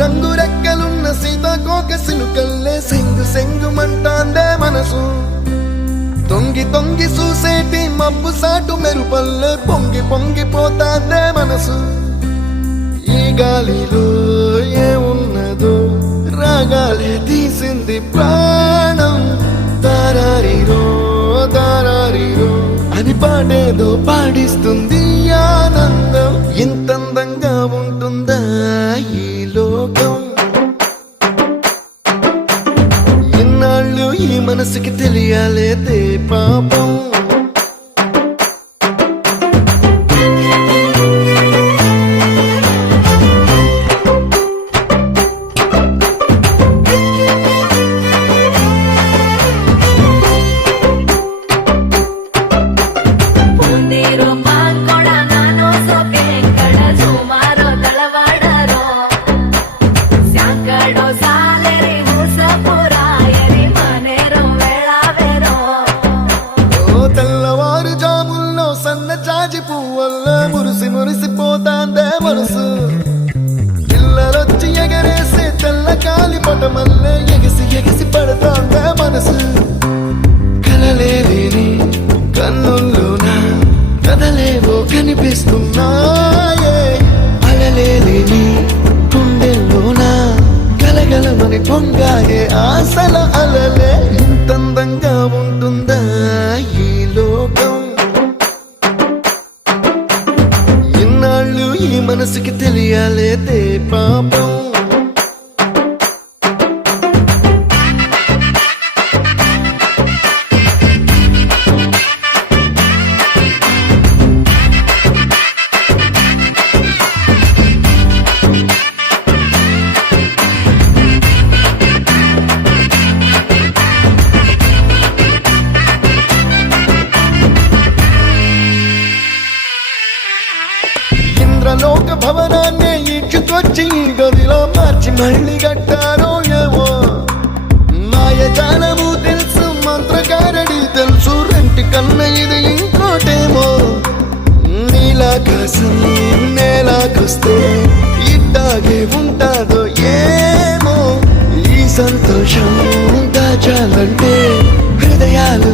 రంగు రెక్కలున్న సీతాకోక సిలుకల్లే సెంగు సెంగుమంటాందే మనసు తొంగి తొంగి చూసేటి మబ్బు సాటు మెరుపల్లే పొంగి పొంగిపోతాందే మనసు ఈ గాలిలో ఏమున్నదో రాగాలే తీసింది ప్రాణం దారారిరో దారారిరో అని పాడేదో పాడిస్తుంది ఆనందం ఇంతందంగా ఉంటుందా ఈ లోకం ఇన్నాళ్ళు ఈ మనసుకి తెలియాలేదే పాపం మురిసిపోతాందే మనసు ఇళ్ళలొచ్చి ఎగరేసే తెల్ల కాలి పటమల్లే ఎగిసి ఎగిసి పడతాందే మనసు కలలేని కన్నుల్లోన కదలేవో కనిపిస్తున్నాయే అలలేని గుండెల్లోన గలగలమని పొంగాయే ఆశల అలలే ఇంతందంగా ఉంటుందా ఈ లోకం ఈ మనసుకి తెలియాలేదే పాపం లోక భవనాన్ని ఈడ్చుకొచ్చి గదిలో మార్చి మళ్ళీ కట్టారో ఏమో మాయజాలము తెలుసు మంత్రకారడి తెలుసు రెంటి కన్న ఇది ఇంకోటేమో నీలాకాశం నేలాకొస్తే ఇట్టాగే ఉంటాదో ఏమో ఈ సంతోషం దాచాలంటే హృదయాలు